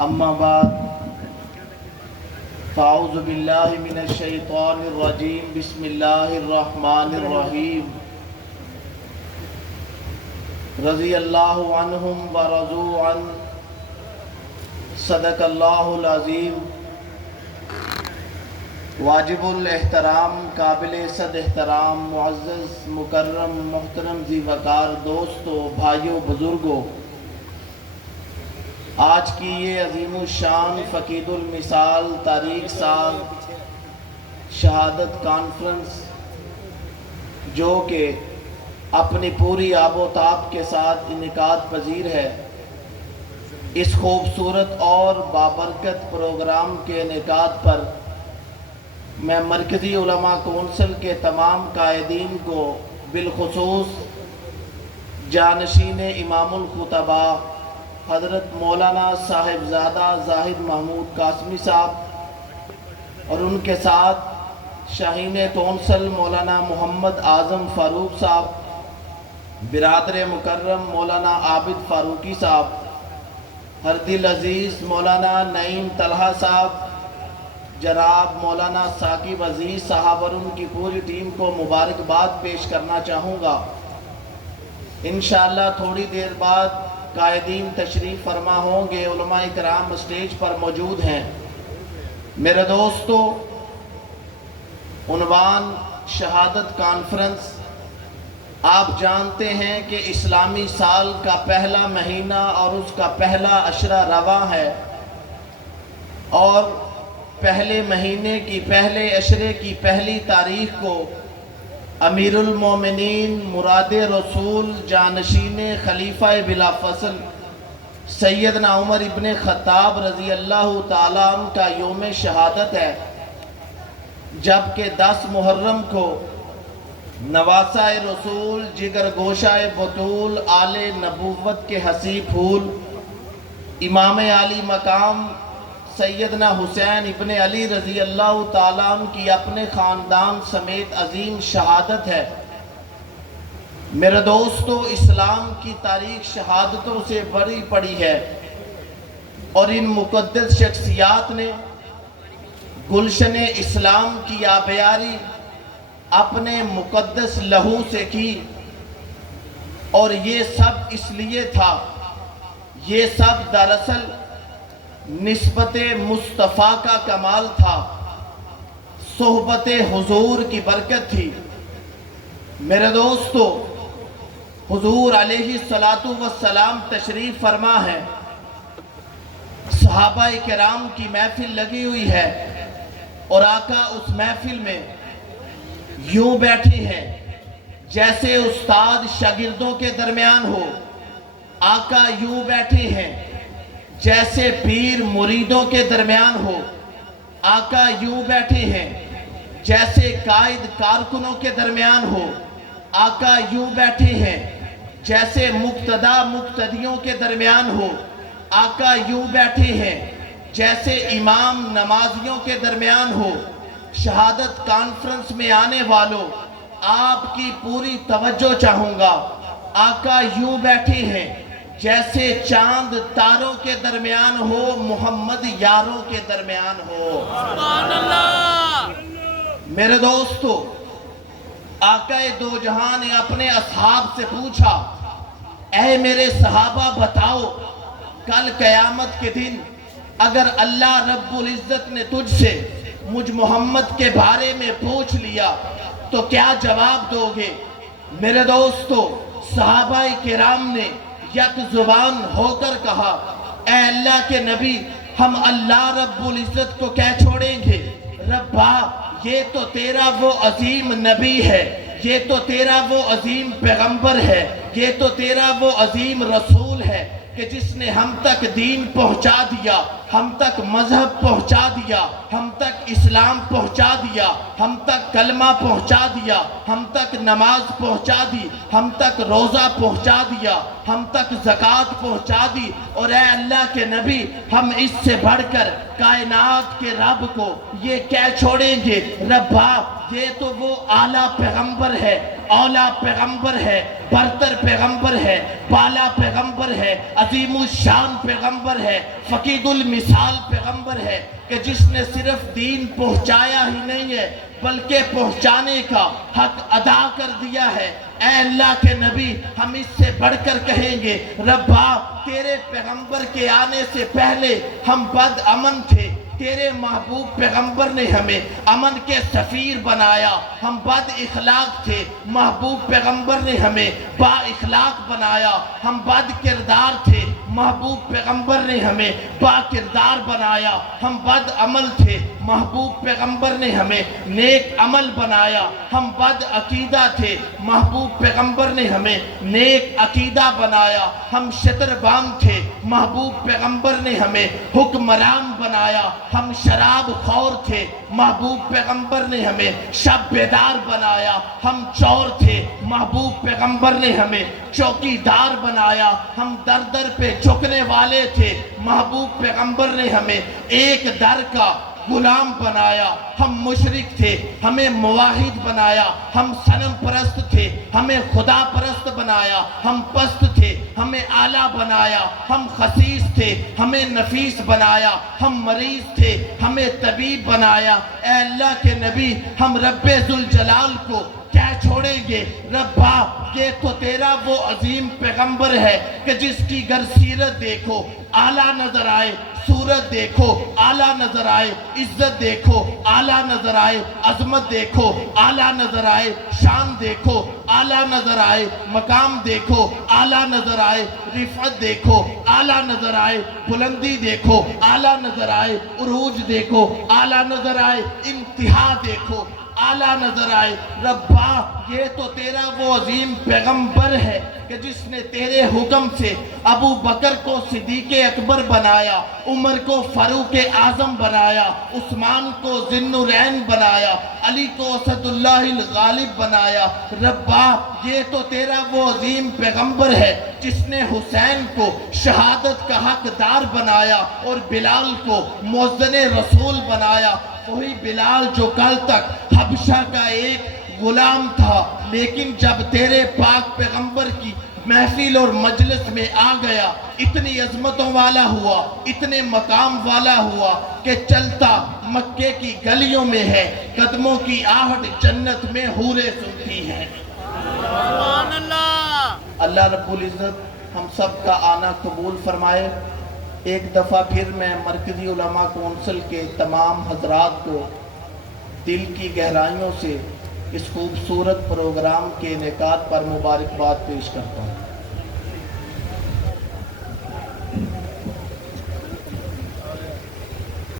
اما بعد فاعوذ باللہ من الشیطان الرجیم بسم اللہ الرحمن الرحیم رضی اللہ عنہم ورضوا عنہ صدق اللہ العظیم۔ واجب الاحترام، قابل صد احترام، معزز مکرم محترم ذی وقار دوستو، بھائیوں، بزرگوں، آج کی یہ عظیم الشان فقید المثال تاریخ سال شہادت کانفرنس جو کہ اپنی پوری آب و تاب کے ساتھ انعقاد پذیر ہے، اس خوبصورت اور بابرکت پروگرام کے انعقاد پر میں مرکزی علماء کونسل کے تمام قائدین کو، بالخصوص جانشین امام الخطباء حضرت مولانا صاحبزادہ زاہد محمود قاسمی صاحب اور ان کے ساتھ شاہین کونسل مولانا محمد اعظم فاروق صاحب، برادر مکرم مولانا عابد فاروقی صاحب، ہر دل عزیز مولانا نعیم طلحہ صاحب، جناب مولانا ثاقب عزیز صاحب اور ان کی پوری ٹیم کو مبارکباد پیش کرنا چاہوں گا۔ انشاءاللہ تھوڑی دیر بعد قائدین تشریف فرما ہوں گے، علماء کرام اسٹیج پر موجود ہیں۔ میرے دوستو، عنوان شہادت کانفرنس، آپ جانتے ہیں کہ اسلامی سال کا پہلا مہینہ اور اس کا پہلا عشرہ رواں ہے، اور پہلے مہینے کی پہلے عشرے کی پہلی تاریخ کو امیر المومنین مراد رسول جانشین خلیفہ بلا فصل سیدنا عمر ابن خطاب رضی اللہ تعالیٰ عنہ کا یوم شہادت ہے، جبکہ 10 محرم کو نواسہ رسول جگر گوشہ بطول آل نبوت کے حسی پھول امام علی مقام سیدنا حسین ابن علی رضی اللہ تعالیٰ عنہ کی اپنے خاندان سمیت عظیم شہادت ہے۔ میرے دوستو، اسلام کی تاریخ شہادتوں سے بڑی پڑی ہے، اور ان مقدس شخصیات نے گلشن اسلام کی آبیاری اپنے مقدس لہو سے کی، اور یہ سب اس لیے تھا، یہ سب دراصل نسبت مصطفیٰ کا کمال تھا، صحبت حضور کی برکت تھی۔ میرے دوستو، حضور علیہ السلام تشریف فرما ہے، صحابہ کرام کی محفل لگی ہوئی ہے، اور آقا اس محفل میں یوں بیٹھے ہیں جیسے استاد شاگردوں کے درمیان ہو، آقا یوں بیٹھے ہیں جیسے پیر مریدوں کے درمیان ہو، آقا یوں بیٹھے ہیں جیسے قائد کارکنوں کے درمیان ہو، آقا یوں بیٹھے ہیں جیسے مقتدی مقتدیوں کے درمیان ہو، آقا یوں بیٹھے ہیں جیسے امام نمازیوں کے درمیان ہو۔ شہادت کانفرنس میں آنے والوں، آپ کی پوری توجہ چاہوں گا، آقا یوں بیٹھے ہیں جیسے چاند تاروں کے درمیان ہو، محمد یاروں کے درمیان ہو۔ سبحان اللہ۔ میرے دوستو، آقا دو جہاں نے اپنے اصحاب سے پوچھا، اے میرے صحابہ بتاؤ، کل قیامت کے دن اگر اللہ رب العزت نے تجھ سے مجھ محمد کے بارے میں پوچھ لیا تو کیا جواب دو گے؟ میرے دوستو، صحابہ کرام نے یک زبان ہو کر کہا، اے اللہ کے نبی، ہم اللہ رب العزت کو کہہ چھوڑیں گے، ربا یہ تو تیرا وہ عظیم نبی ہے، یہ تو تیرا وہ عظیم پیغمبر ہے، یہ تو تیرا وہ عظیم رسول ہے کہ جس نے ہم تک دین پہنچا دیا، ہم تک مذہب پہنچا دیا، ہم تک اسلام پہنچا دیا، ہم تک کلمہ پہنچا دیا، ہم تک نماز پہنچا دی، ہم تک روزہ پہنچا دیا، ہم تک زکوٰۃ پہنچا دی، اور اے اللہ کے نبی، ہم اس سے بڑھ کر کائنات کے رب کو یہ کہہ چھوڑیں گے، ربا یہ تو وہ اعلیٰ پیغمبر ہے، اولا پیغمبر ہے، برتر پیغمبر ہے، بالا پیغمبر ہے، عظیم الشان پیغمبر ہے، فقید المثال پیغمبر ہے کہ جس نے صرف دین پہنچایا ہی نہیں ہے بلکہ پہنچانے کا حق ادا کر دیا ہے۔ اے اللہ کے نبی، ہم اس سے بڑھ کر کہیں گے ربا تیرے پیغمبر کے آنے سے پہلے ہم بد امن تھے، تیرے محبوب پیغمبر نے ہمیں امن کے سفیر بنایا، ہم بد اخلاق تھے، محبوب پیغمبر نے ہمیں با اخلاق بنایا، ہم بد کردار تھے، محبوب پیغمبر نے ہمیں با کردار بنایا، ہم بد عمل تھے، محبوب پیغمبر نے ہمیں نیک عمل بنایا، ہم بد عقیدہ تھے، محبوب پیغمبر نے ہمیں نیک عقیدہ بنایا، ہم شتربام تھے، محبوب پیغمبر نے ہمیں حکمران بنایا، ہم شراب خور تھے، محبوب پیغمبر نے ہمیں شب بیدار بنایا، ہم چور تھے، محبوب پیغمبر نے ہمیں چوکی دار بنایا، ہم در در پہ جھکنے والے تھے، محبوب پیغمبر نے ہمیں ایک در کا غلام بنایا، ہم مشرک تھے، ہمیں موحد بنایا، ہم صنم پرست تھے، ہمیں خدا پرست بنایا، ہم پست تھے، ہمیں اعلیٰ بنایا، ہم خسیس تھے، ہمیں نفیس بنایا، ہم مریض تھے، ہمیں طبیب بنایا۔ اے اللہ کے نبی، ہم رب ذوالجلال کو کیا چھوڑیں گے؟ ربا یہ تو تیرا وہ عظیم پیغمبر ہے کہ جس کی گر سیرت دیکھو اعلیٰ نظر آئے، صورت دیکھو اعلیٰ نظر آئے، عزت دیکھو اعلیٰ نظر آئے، عظمت دیکھو اعلیٰ نظر آئے، شان دیکھو اعلیٰ نظر آئے، مقام دیکھو اعلیٰ نظر آئے، رفعت دیکھو اعلیٰ نظر آئے، بلندی دیکھو اعلیٰ نظر آئے، عروج دیکھو اعلیٰ نظر آئے، انتہا دیکھو اعلیٰ نظر آئے۔ ربا یہ تو تیرا وہ عظیم پیغمبر ہے کہ جس نے تیرے حکم سے ابو بکر کو صدیق اکبر بنایا، عمر کو فاروق اعظم بنایا، عثمان کو ذی النورین بنایا، علی کو اسد اللہ الغالب بنایا۔ ربا یہ تو تیرا وہ عظیم پیغمبر ہے جس نے حسین کو شہادت کا حقدار بنایا اور بلال کو مؤذن رسول بنایا۔ وہی بلال جو کل تک حبشہ کا ایک غلام تھا، لیکن جب تیرے پاک پیغمبر کی محفل اور مجلس میں آ گیا، اتنی عظمتوں والا ہوا، اتنے مقام والا ہوا کہ چلتا مکے کی گلیوں میں ہے، قدموں کی آہٹ جنت میں حوریں سنتی ہیں۔ سبحان اللہ۔ اللہ رب العزت ہم سب کا آنا قبول فرمائے۔ ایک دفعہ پھر میں مرکزی علماء کونسل کے تمام حضرات کو دل کی گہرائیوں سے اس خوبصورت پروگرام کے انعقاد پر مبارکباد پیش کرتا ہوں۔